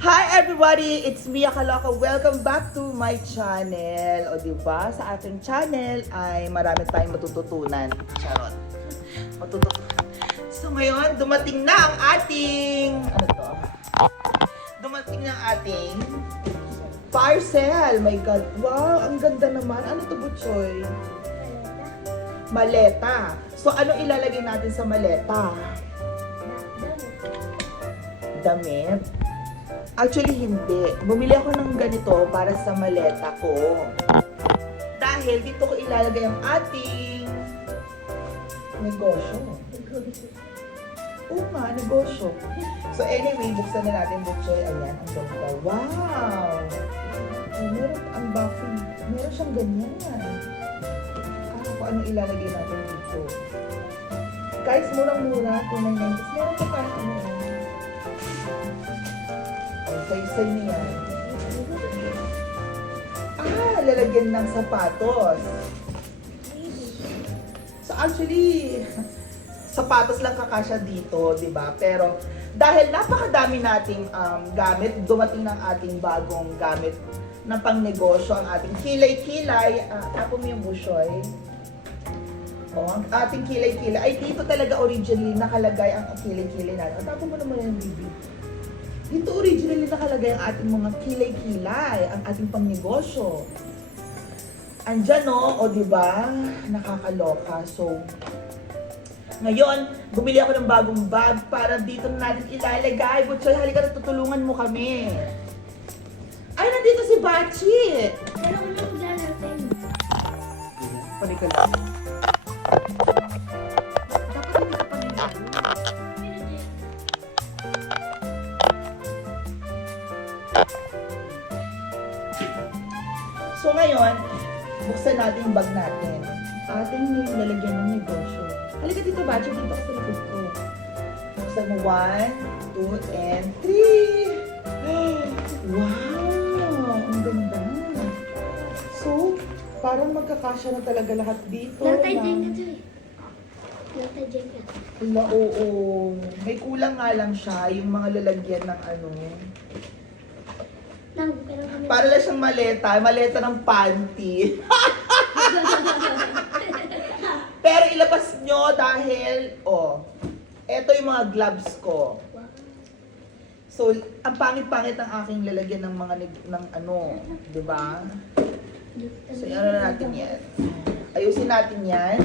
Hi everybody! It's Mia Kaloka. Welcome back to my channel. O di ba sa ating channel ay marami tayong matututunan. Charot. Matututunan. So ngayon, dumating na ang ating... Ano to? Dumating na ang ating parcel. My God. Wow, ang ganda naman. Ano to, Butchoy? Maleta. So ano ilalagay natin sa maleta? Damit. Actually, hindi. Bumili ako ng ganito para sa maleta ko. Dahil dito ko ilalagay ang ating negosyo. Oo nga, negosyo. So anyway, buksan na natin buksoy. Ayan, ang ganda. Wow! Oh, meron ang buffy. Meron siyang ganyan. Ah, kung ano ilalagay natin dito. Guys, murang-mura. 299. Meron pa pa ano. Saysay niya. Ah, lalagyan ng sapatos. So actually, sapatos lang kakasya dito, di ba? Pero dahil napakadami nating um, gamit, dumating ng ating bagong gamit na pangnegosyo, ang ating kilay-kilay. Uh, tapo mo yung busyoy. O, ang ating kilay-kilay. Ay, dito talaga originally nakalagay ang kilay-kilay natin. Tapo mo naman yung bibi. Dito originally nakalagay ang ating mga kilay-kilay, ang ating pangnegosyo. Andyan no, o di ba? Nakakaloka. So, ngayon, bumili ako ng bagong bag para dito na natin ilalagay. Butchoy, halika na tutulungan mo kami. Ay, nandito si Bachi! Pero ko lang maglalapin. Halika natin yung bag natin. Ating nilalagyan ng negosyo. Halika dito, Bachi. Dito ka sa likod ko. Buksan mo. One, two, and three. Wow! Ang ganda. So, parang magkakasya na talaga lahat dito. Lantay na- din to eh. Lantay din ka. Wala, oo. May kulang nga lang siya, yung mga lalagyan ng ano. Nang, pero. Para lang siyang maleta, maleta ng panty. Pero ilabas nyo dahil, oh, eto yung mga gloves ko. So, ang pangit-pangit ng aking lalagyan ng mga, ng ano, di ba? So, ano na natin yan? Ayusin natin yan.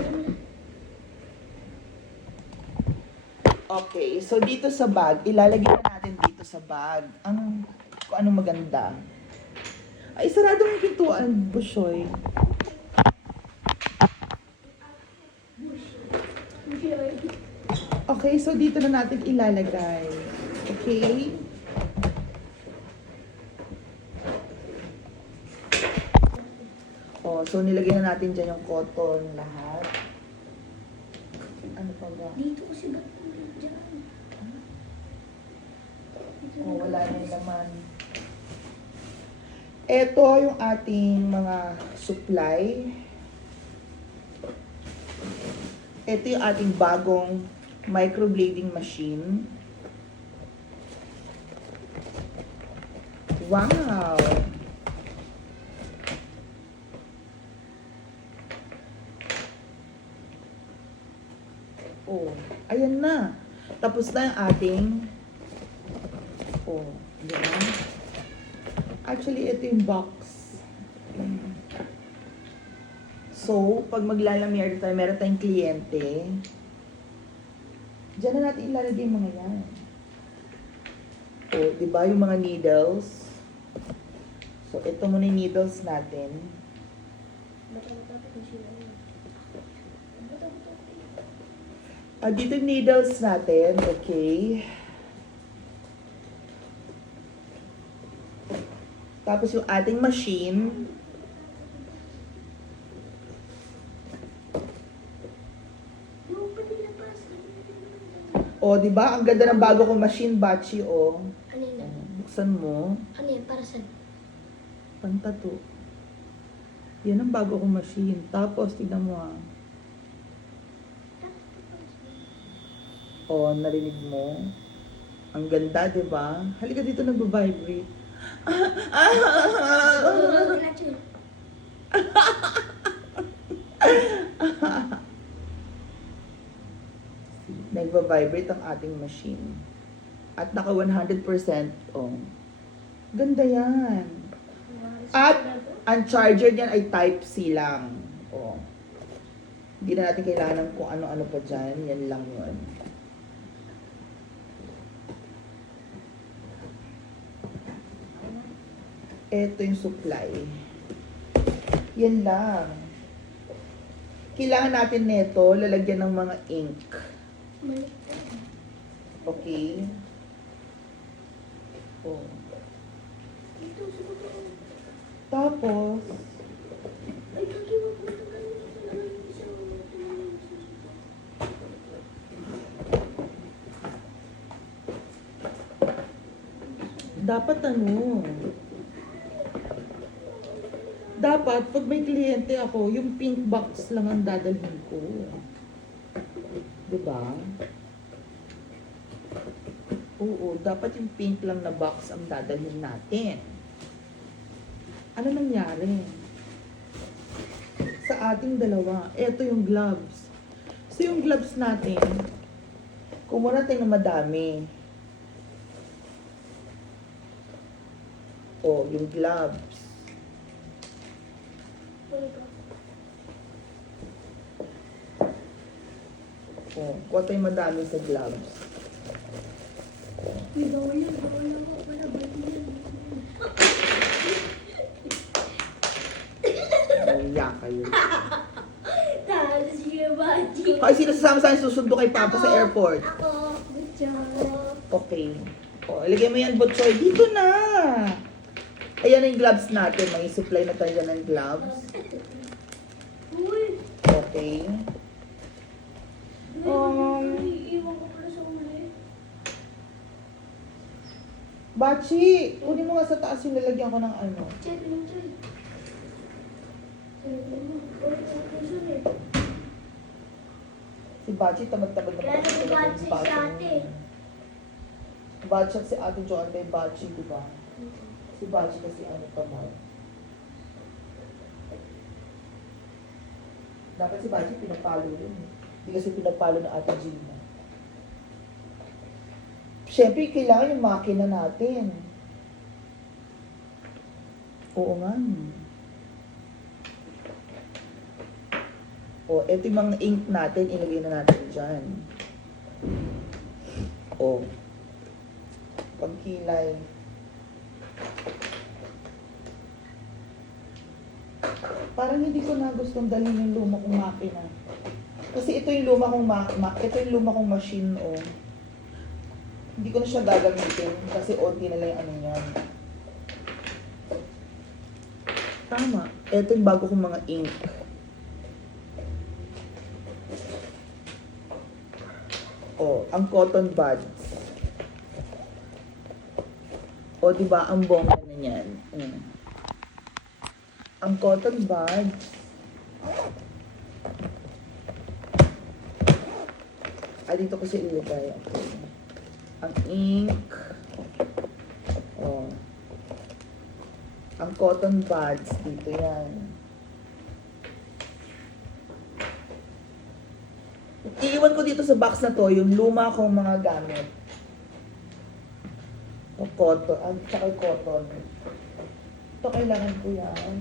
Okay, so dito sa bag, ilalagay na natin dito sa bag ang kung anong maganda. Ay, sarado mo pintuan, Bushoy. Okay, so dito na natin ilalagay. Okay? Oh, so nilagay na natin dyan yung cotton lahat. Ano pa ba? Dito kasi ba? Diyan. Oh, wala na yung laman. Ito yung ating mga supply. Ito yung ating bagong microblading machine. Wow! Oh, ayan na. Tapos na yung ating Oh, di ba? Actually, ito yung box. So, pag maglalamyer tayo, meron tayong kliyente. Diyan na natin ilalagay mga yan. Oh, di ba yung mga needles? So, ito muna yung needles natin. Ah, dito yung needles natin. Okay. Tapos yung ating machine. Yung pati na pa. O, di ba? Ang ganda ng bago kong machine, Bachi, o. Ano yun? Oh, Buksan mo. Ano yan? Para saan? Pantato. Yan ang bago kong machine. Tapos, tignan mo ah. O, narinig mo. Ang ganda, di ba? Halika dito nagbabibrate. Gretchen. Nagbabibrate ang ating machine. At naka 100% oh. Ganda yan. At ang charger niyan ay Type-C lang. Oh. Hindi na natin kailangan ng kung ano-ano pa dyan. Yan lang yun. Ito yung supply. Yan lang. Kailangan natin nito, lalagyan ng mga ink. Okay? Oh. Tapos, dapat ano, dapat pag may kliyente ako, yung pink box lang ang dadalhin ko. 'Di ba? Oo, dapat yung pink lang na box ang dadalhin natin. Ano nangyari? Sa ating dalawa, eto yung gloves. So yung gloves natin, kumuha natin ng madami. O, yung gloves. O, kuha tayong madami sa gloves. Naiya kayo. Talo siya, Baji. Ay, sino sasama sa akin susundo kay Papa sa airport? Ako. Job. Okay. O, ilagay mo yan, Butchoy. Dito na! Ayan na yung gloves natin. May supply na tayo ng gloves. Uy. Okay. Um, pala sa. Bachi! Kunin mo nga sa taas yung lalagyan ko ng ano. Sa. Si Bachi tamad-tamad na Kaya nag-bad si ate. Bachi at si ate Joan may Bachi, di ba? Si Bachi kasi ano tamad. Dapat si Bachi pinapalo rin. eh. Hindi kasi pinapalo ng ate Gina. Siyempre, kailangan yung makina natin. Oo nga. O, eto yung mga ink natin, ilagay na natin dyan. O. Pagkilay. Parang hindi ko na gustong dalhin yung luma kong makina. Kasi ito yung luma kong ma, ma ito yung luma kong machine, o. Hindi ko na siya gagamitin kasi onti na lang yung ano niyan. Tama. Ito yung bago kong mga ink. O, ang cotton buds. O, di ba ang bongga na niyan. Mm. Ang cotton buds. Dito ko siya ilagay. Okay. Ang ink. O. Ang cotton buds. Dito yan. Iiwan ko dito sa box na to yung luma kong mga gamit. O cotton, at saka yung cotton. Ito kailangan ko yan.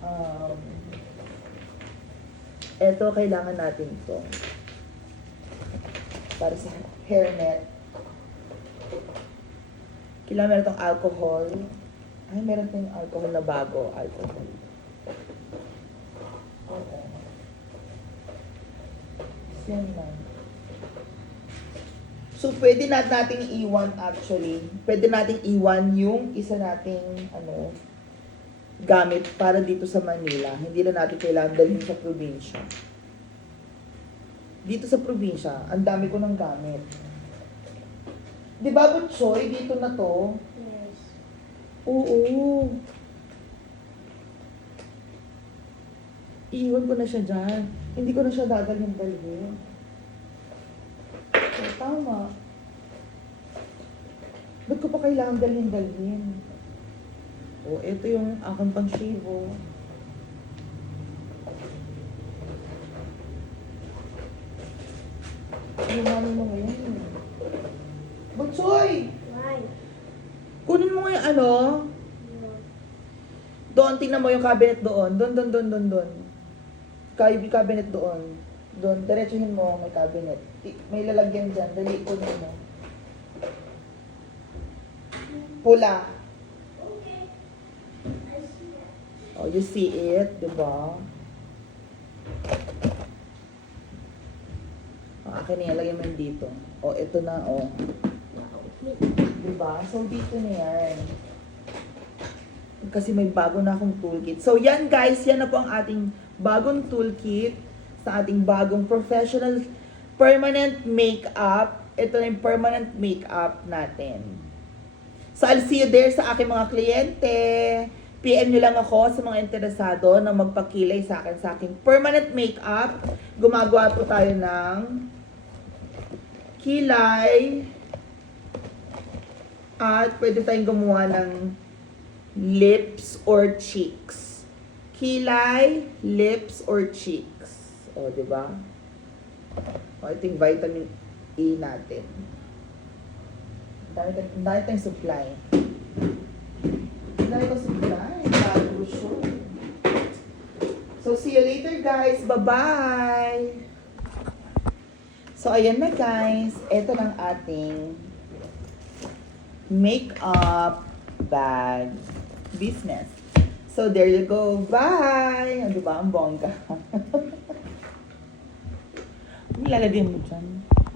Um, ito kailangan natin ito. Para sa hairnet. Kailangan meron itong alcohol. Ay, meron tayong alcohol na bago. Alcohol. Oo. So, pwede na nating iwan actually. Pwede nating iwan yung isa nating ano, gamit para dito sa Manila. Hindi na natin kailangan dalhin sa probinsya. Dito sa probinsya, ang dami ko ng gamit. Di ba, Butchoy, dito na to? Yes. Oo. Iiwan ko na siya dyan. Hindi ko na siya dadalhin dalhin. So, tama. Ba't ko pa kailangan dalhin-dalhin? O, oh, ito yung aking pang-shave, Ano mo ngayon? Butsoy! Why? Kunin mo nga yung ano. Doon, tingnan mo yung cabinet doon. Doon, doon, doon, doon, doon. Kaya yung cabinet doon. Doon, diretsuhin mo may cabinet. May lalagyan dyan. Dali, kunin mo. Pula. Okay. I see that. Oh, you see it, di ba? Akin na. Lagyan mo dito. Oh, ito na, oh. Di ba? So, dito na yan. Kasi may bago na akong toolkit. So, yan guys, yan na po ang ating bagong toolkit sa ating bagong professional permanent makeup. Ito na yung permanent makeup natin. So, I'll see you there sa aking mga kliyente. PM nyo lang ako sa mga interesado na magpakilay sa akin sa aking permanent makeup. Gumagawa po tayo ng kilay. At pwede tayong gumawa ng lips or cheeks. Kilay, lips, or cheeks. O, di ba? O, ito yung vitamin E natin. Ang dami, tayong- supply. Dami tayong supply. So, see you later, guys. Bye-bye! So, ayan na, guys. Ito ng ating makeup bag business. So, there you go. Bye! Ano ba? Ang bongga. Nilalagyan mo dyan.